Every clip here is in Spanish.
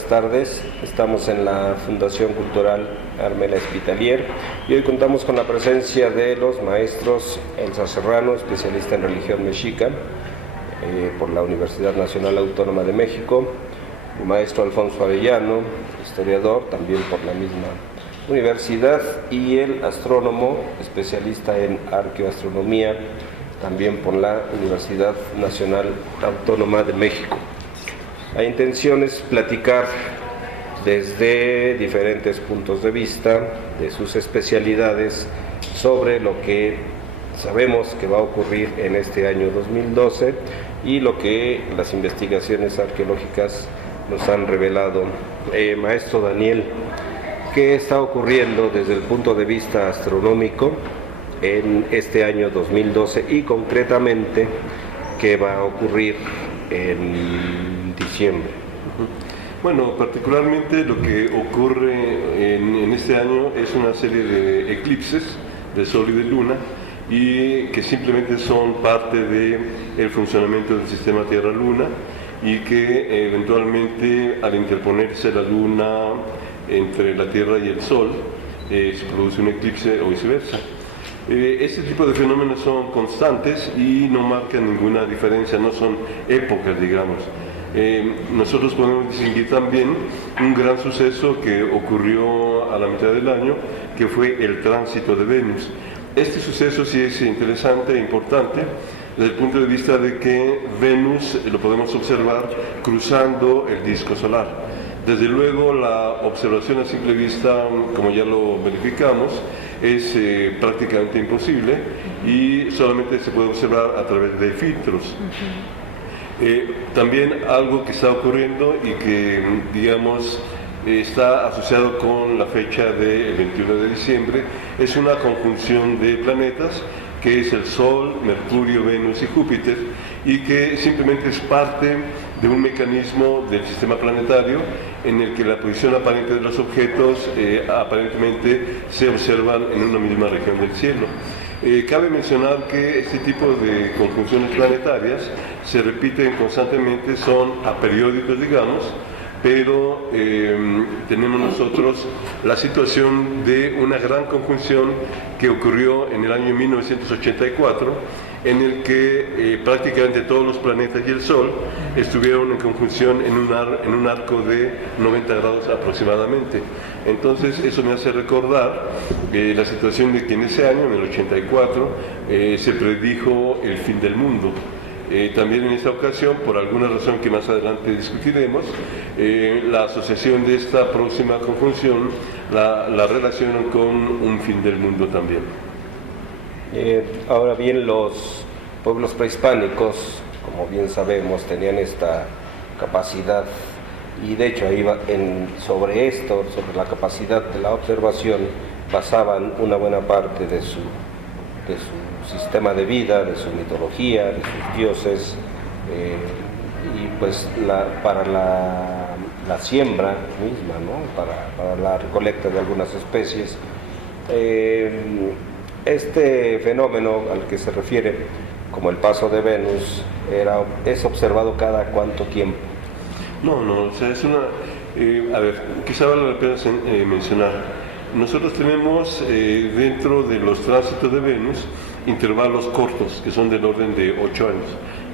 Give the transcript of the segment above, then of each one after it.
buenas tardes. Estamos en la Fundación Cultural Armela Espitalier y hoy contamos con la presencia de los maestros Elsa Serrano, especialista en religión mexica por la Universidad Nacional Autónoma de México, el maestro Alfonso Arellano, historiador también por la misma universidad, y el astrónomo, especialista en arqueoastronomía, también por la Universidad Nacional Autónoma de México. La intención es platicar desde diferentes puntos de vista de sus especialidades sobre lo que sabemos que va a ocurrir en este año 2012 y lo que las investigaciones arqueológicas nos han revelado. Maestro Daniel, ¿qué está ocurriendo desde el punto de vista astronómico en este año 2012 y concretamente qué va a ocurrir en diciembre? Bueno, particularmente lo que ocurre en este año es una serie de eclipses de Sol y de Luna, y que simplemente son parte del funcionamiento del sistema Tierra-Luna, y que eventualmente, al interponerse la Luna entre la Tierra y el Sol, se produce un eclipse o viceversa. Este tipo de fenómenos son constantes y no marcan ninguna diferencia, no son épocas, digamos. Nosotros podemos distinguir también un gran suceso que ocurrió a la mitad del año, que fue el tránsito de Venus. Este suceso sí es interesante e importante desde el punto de vista de que Venus lo podemos observar cruzando el disco solar. Desde luego la observación a simple vista, como ya lo verificamos, es prácticamente imposible y solamente se puede observar a través de filtros. También algo que está ocurriendo y que, digamos, está asociado con la fecha del 21 de diciembre, es una conjunción de planetas que es el Sol, Mercurio, Venus y Júpiter, y que simplemente es parte de un mecanismo del sistema planetario en el que la posición aparente de los objetos aparentemente se observan en una misma región del cielo. Cabe mencionar que este tipo de conjunciones planetarias se repiten constantemente, son aperiódicos, digamos, pero tenemos nosotros la situación de una gran conjunción que ocurrió en el año 1984, en el que prácticamente todos los planetas y el Sol estuvieron en conjunción en un arco de 90 grados aproximadamente. Entonces eso me hace recordar la situación de que en ese año, en el 84, se predijo el fin del mundo. También en esta ocasión, por alguna razón que más adelante discutiremos, la asociación de esta próxima conjunción la relacionan con un fin del mundo también. Ahora bien, los pueblos prehispánicos, como bien sabemos, tenían esta capacidad, y de hecho sobre esto, sobre la capacidad de la observación, basaban una buena parte de su sistema de vida, de su mitología, de sus dioses, y pues para la siembra misma, ¿no? para la recolecta de algunas especies. Este fenómeno al que se refiere, como el paso de Venus, es observado cada cuánto tiempo. No, o sea, es una... a ver, quizá vale la pena mencionar. Nosotros tenemos dentro de los tránsitos de Venus intervalos cortos, que son del orden de 8 años.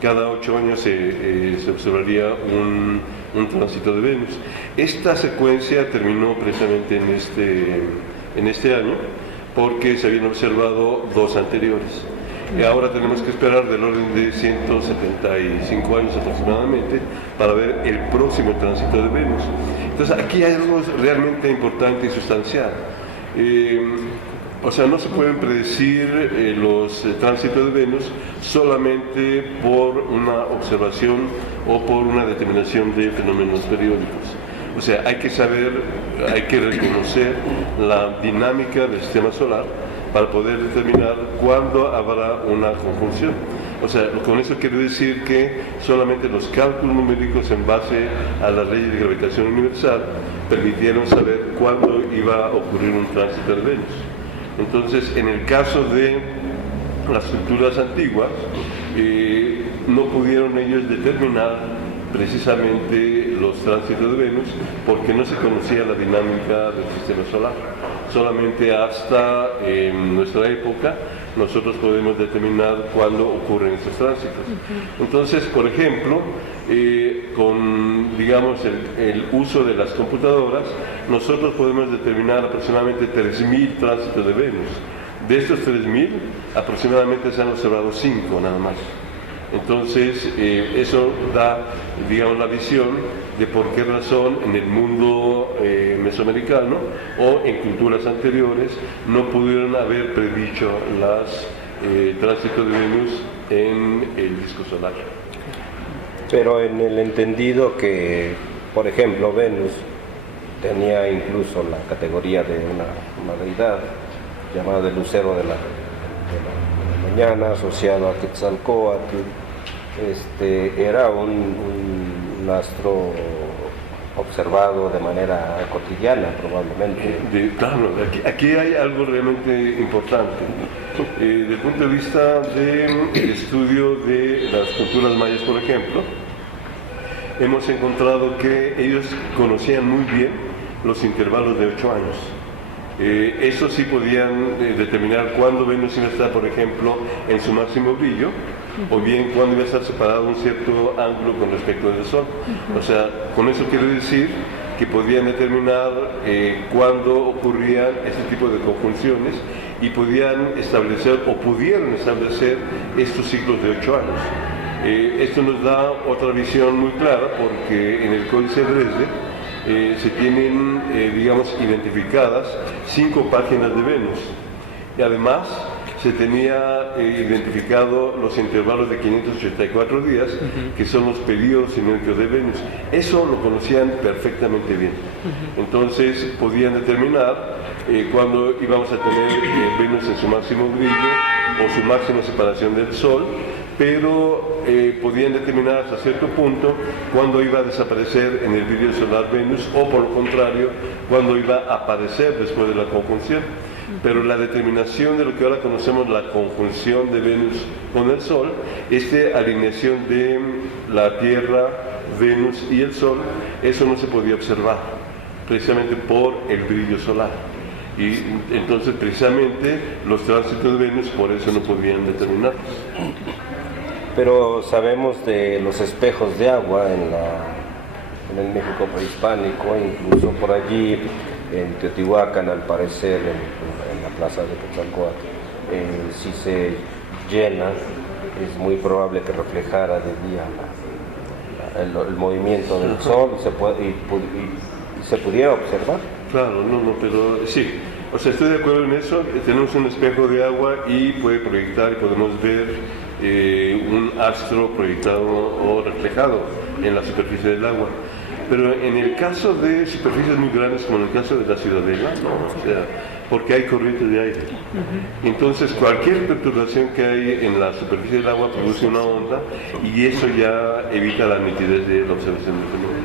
Cada 8 años se observaría un tránsito de Venus. Esta secuencia terminó precisamente en este año, porque se habían observado 2 anteriores. Y ahora tenemos que esperar del orden de 175 años aproximadamente para ver el próximo tránsito de Venus. Entonces aquí hay algo realmente importante y sustancial. O sea, no se pueden predecir los tránsitos de Venus solamente por una observación o por una determinación de fenómenos periódicos. O sea, hay que saber, hay que reconocer la dinámica del sistema solar para poder determinar cuándo habrá una conjunción. O sea, con eso quiero decir que solamente los cálculos numéricos en base a las leyes de gravitación universal permitieron saber cuándo iba a ocurrir un tránsito de Venus. Entonces, en el caso de las culturas antiguas, no pudieron ellos determinar precisamente de los tránsitos de Venus porque no se conocía la dinámica del sistema solar. Solamente hasta nuestra época nosotros podemos determinar cuándo ocurren estos tránsitos. Entonces, por ejemplo, con digamos el uso de las computadoras, nosotros podemos determinar aproximadamente 3.000 tránsitos de Venus. De estos 3.000, aproximadamente se han observado 5 nada más. Entonces, eso da, digamos, la visión de por qué razón en el mundo mesoamericano o en culturas anteriores no pudieron haber predicho los tránsitos de Venus en el disco solar. Pero en el entendido que, por ejemplo, Venus tenía incluso la categoría de una deidad llamada el lucero de la mañana, asociado a Quetzalcóatl, era un astro observado de manera cotidiana probablemente. Claro, aquí hay algo realmente importante. Desde el punto de vista del estudio de las culturas mayas, por ejemplo, hemos encontrado que ellos conocían muy bien los intervalos de 8 años. Eso sí podían determinar cuándo Venus iba a estar, por ejemplo, en su máximo brillo, o bien cuándo iba a estar separado un cierto ángulo con respecto del Sol. O sea, con eso quiero decir que podían determinar cuándo ocurrían este tipo de conjunciones y podían establecer o pudieron establecer estos ciclos de 8 años. Esto nos da otra visión muy clara porque en el Códice de Dresde se tienen, digamos, identificadas 5 páginas de Venus. Y además se tenía identificado los intervalos de 584 días, que son los periodos simétricos de Venus. Eso lo conocían perfectamente bien. Entonces podían determinar cuándo íbamos a tener Venus en su máximo brillo o su máxima separación del Sol, pero podían determinar hasta cierto punto cuándo iba a desaparecer en el brillo solar Venus, o por lo contrario, cuándo iba a aparecer después de la conjunción. Pero la determinación de lo que ahora conocemos, la conjunción de Venus con el Sol, esta alineación de la Tierra, Venus y el Sol, eso no se podía observar, precisamente por el brillo solar. Y entonces precisamente los tránsitos de Venus por eso no podían determinarlos. Pero sabemos de los espejos de agua en el México prehispánico, incluso por allí en Teotihuacán, al parecer en la plaza de Quetzalcóatl, si se llena es muy probable que reflejara de día el movimiento del Sol y se pudiera observar. Claro, pero sí, o sea, estoy de acuerdo en eso. Tenemos un espejo de agua y puede proyectar y podemos ver un astro proyectado o reflejado en la superficie del agua. Pero en el caso de superficies muy grandes, como en el caso de la Ciudadela, no, o sea, porque hay corrientes de aire. Entonces, cualquier perturbación que hay en la superficie del agua produce una onda y eso ya evita la nitidez de la observación del fenómeno.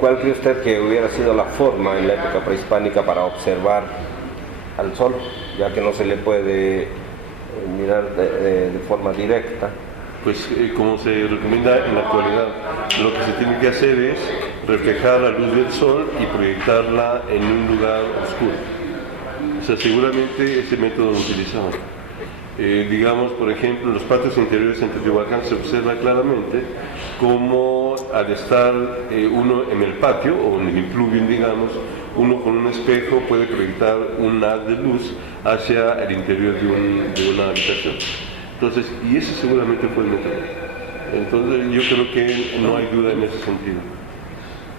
¿Cuál cree usted que hubiera sido la forma en la época prehispánica para observar al Sol, ya que no se le puede mirar de forma directa? Pues como se recomienda en la actualidad, lo que se tiene que hacer es reflejar la luz del Sol y proyectarla en un lugar oscuro. O sea, seguramente ese método lo utilizaban. Digamos, por ejemplo, en los patios interiores en Teotihuacán se observa claramente cómo al estar uno en el patio o en el plugin, digamos, uno con un espejo puede proyectar un haz de luz hacia el interior de una habitación. Entonces, y ese seguramente fue el método. Entonces, yo creo que no hay duda en ese sentido,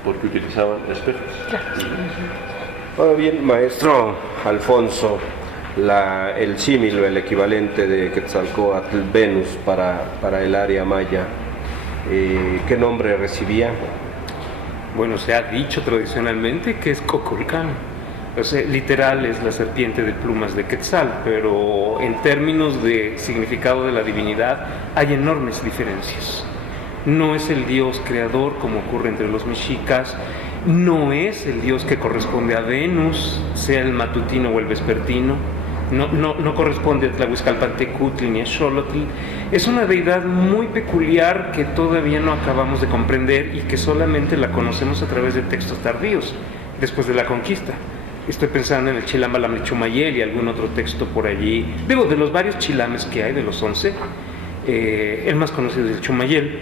porque utilizaban espejos. Ahora bien, maestro Alfonso, el símil, el equivalente de Quetzalcóatl, Venus, para el área maya, ¿qué nombre recibía? Bueno, se ha dicho tradicionalmente que es Cocolcán. O sea, literal es la serpiente de plumas de Quetzal, pero en términos de significado de la divinidad hay enormes diferencias. No es el dios creador como ocurre entre los mexicas, no es el dios que corresponde a Venus, sea el matutino o el vespertino, no corresponde a Tlahuizcalpantecutli ni a Xolotl. Es una deidad muy peculiar que todavía no acabamos de comprender y que solamente la conocemos a través de textos tardíos, después de la conquista. Estoy pensando en el Chilambalam Chumayel y algún otro texto por allí. Digo, de los varios chilames que hay, de los 11, el más conocido es el Chumayel.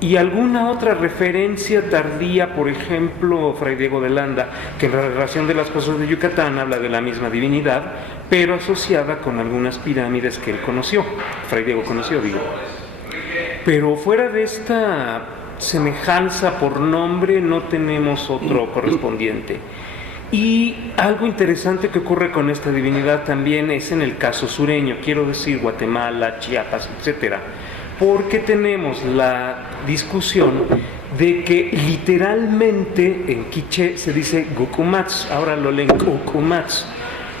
Y alguna otra referencia tardía, por ejemplo, Fray Diego de Landa, que en la relación de las cosas de Yucatán habla de la misma divinidad, pero asociada con algunas pirámides que él conoció, Fray Diego conoció, digo. Pero fuera de esta semejanza por nombre, no tenemos otro correspondiente. Y algo interesante que ocurre con esta divinidad también es en el caso sureño, quiero decir Guatemala, Chiapas, etcétera, porque tenemos la discusión de que literalmente en quiché se dice Gucumatz, ahora lo leen Gucumatz,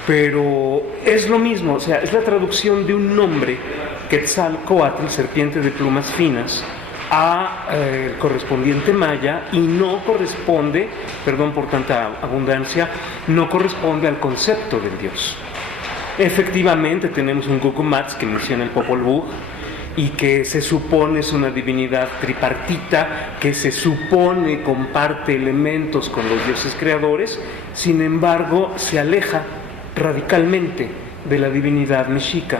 pero es lo mismo, o sea, es la traducción de un nombre, Quetzalcóatl, serpiente de plumas finas, a el correspondiente maya, y no corresponde, perdón por tanta abundancia, no corresponde al concepto del dios. Efectivamente tenemos un Gucumatz que menciona el Popol Vuh y que se supone es una divinidad tripartita, que se supone comparte elementos con los dioses creadores, sin embargo se aleja radicalmente de la divinidad mexica,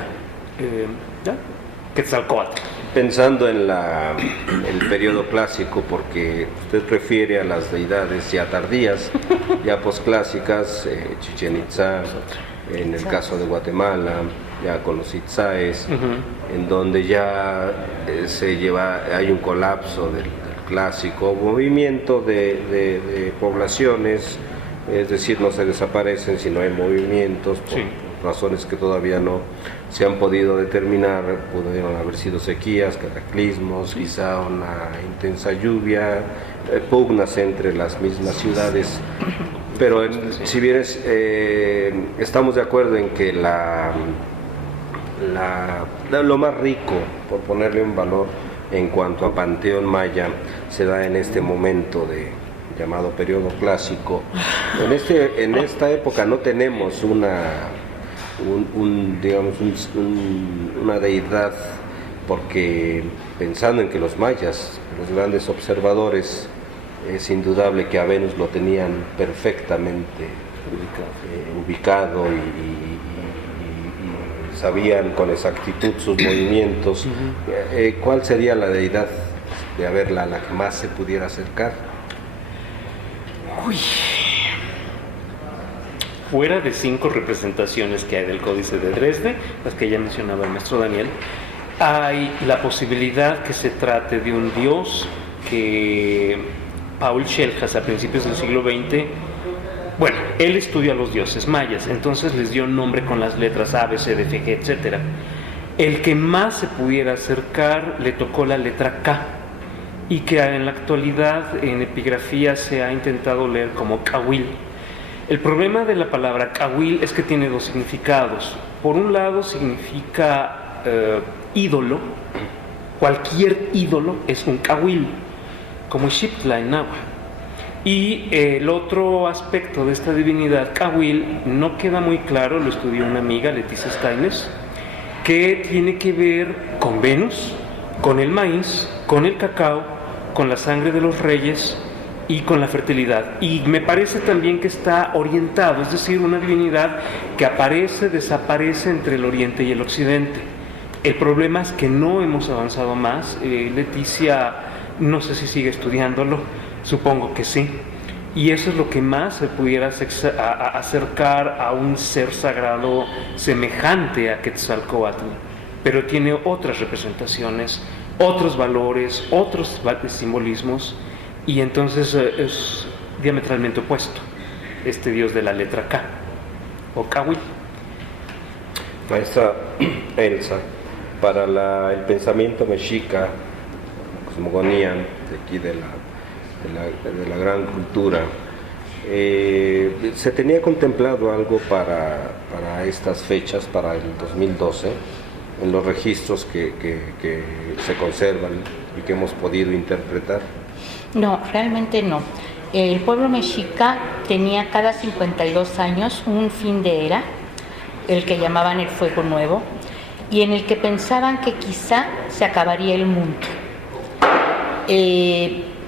Quetzalcóatl. Pensando en el periodo clásico, porque usted refiere a las deidades ya tardías, ya posclásicas, Chichén Itzá, en el caso de Guatemala, ya con los Itzáes, en donde ya hay un colapso del clásico, movimiento de poblaciones, es decir, no se desaparecen, sino hay movimientos por razones que todavía no se han podido determinar. Pudieron haber sido sequías, cataclismos, quizá una intensa lluvia, pugnas entre las mismas ciudades. Pero si bien estamos de acuerdo en que lo más rico, por ponerle un valor en cuanto a panteón maya, se da en este momento llamado periodo clásico. En esta época no tenemos una deidad, porque pensando en que los mayas, los grandes observadores, es indudable que a Venus lo tenían perfectamente ubicado y sabían con exactitud sus movimientos. ¿Cuál sería la deidad de haberla a la que más se pudiera acercar? Fuera de 5 representaciones que hay del Códice de Dresde, las que ya mencionaba el maestro Daniel, hay la posibilidad que se trate de un dios que Paul Schellhas a principios del siglo XX, bueno, él estudia a los dioses mayas, entonces les dio nombre con las letras A, B, C, D, F, G, etc. El que más se pudiera acercar le tocó la letra K, y que en la actualidad en epigrafía se ha intentado leer como Cahuil. El problema de la palabra Cahuil es que tiene 2 significados. Por un lado significa ídolo, cualquier ídolo es un Cahuil, como Xiptla en náhuatl. Y el otro aspecto de esta divinidad, Cahuil, no queda muy claro, lo estudió una amiga, Leticia Steines, que tiene que ver con Venus, con el maíz, con el cacao, con la sangre de los reyes y con la fertilidad. Y me parece también que está orientado, es decir, una divinidad que aparece, desaparece entre el oriente y el occidente. El problema es que no hemos avanzado más. Leticia, no sé si sigue estudiándolo, supongo que sí, y eso es lo que más se pudiera acercar a un ser sagrado semejante a Quetzalcóatl, pero tiene otras representaciones, otros valores, otros simbolismos, y entonces es diametralmente opuesto este dios de la letra K, o Cahuil. Maestra Elsa, para el pensamiento mexica, cosmogonía de aquí de la gran cultura, ¿se tenía contemplado algo para estas fechas, para el 2012, en los registros que se conservan y que hemos podido interpretar? No, realmente no. El pueblo mexica tenía cada 52 años un fin de era, el que llamaban el Fuego Nuevo, y en el que pensaban que quizá se acabaría el mundo.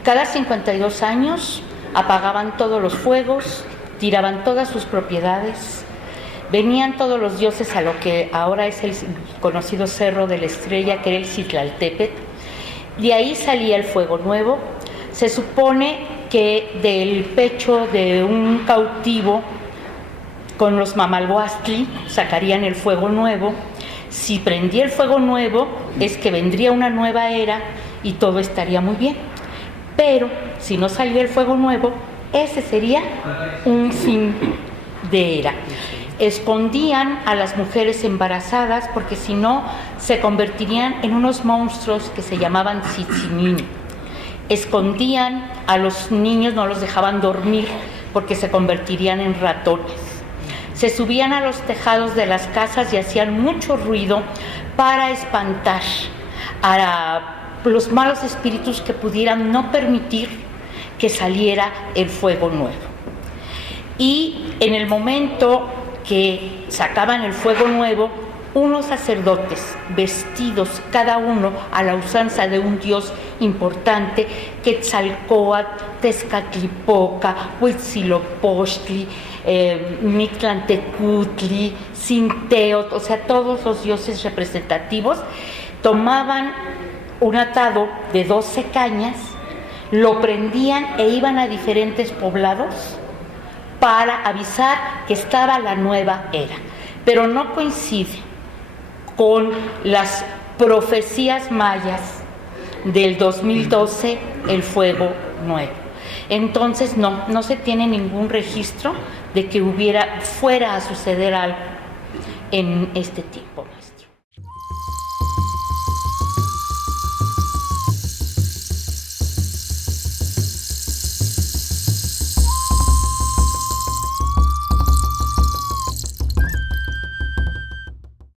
Cada 52 años apagaban todos los fuegos, tiraban todas sus propiedades, venían todos los dioses a lo que ahora es el conocido Cerro de la Estrella, que era el Citlaltépetl. De ahí salía el fuego nuevo. Se supone que del pecho de un cautivo con los mamalhuastli sacarían el fuego nuevo. Si prendía el fuego nuevo, es que vendría una nueva era y todo estaría muy bien. Pero si no salía el fuego nuevo, ese sería un fin de era. Escondían a las mujeres embarazadas porque si no se convertirían en unos monstruos que se llamaban tzitzimín. Escondían a los niños, no los dejaban dormir porque se convertirían en ratones. Se subían a los tejados de las casas y hacían mucho ruido para espantar a los malos espíritus que pudieran no permitir que saliera el fuego nuevo. Y en el momento que sacaban el fuego nuevo, unos sacerdotes vestidos cada uno a la usanza de un dios importante, Quetzalcóatl, Tezcatlipoca, Huitzilopochtli, Mictlantecutli, Cinteotl, o sea, todos los dioses representativos, tomaban un atado de 12 cañas, lo prendían e iban a diferentes poblados para avisar que estaba la nueva era. Pero no coincide con las profecías mayas del 2012, el fuego nuevo. Entonces no se tiene ningún registro de que fuera a suceder algo en este tiempo.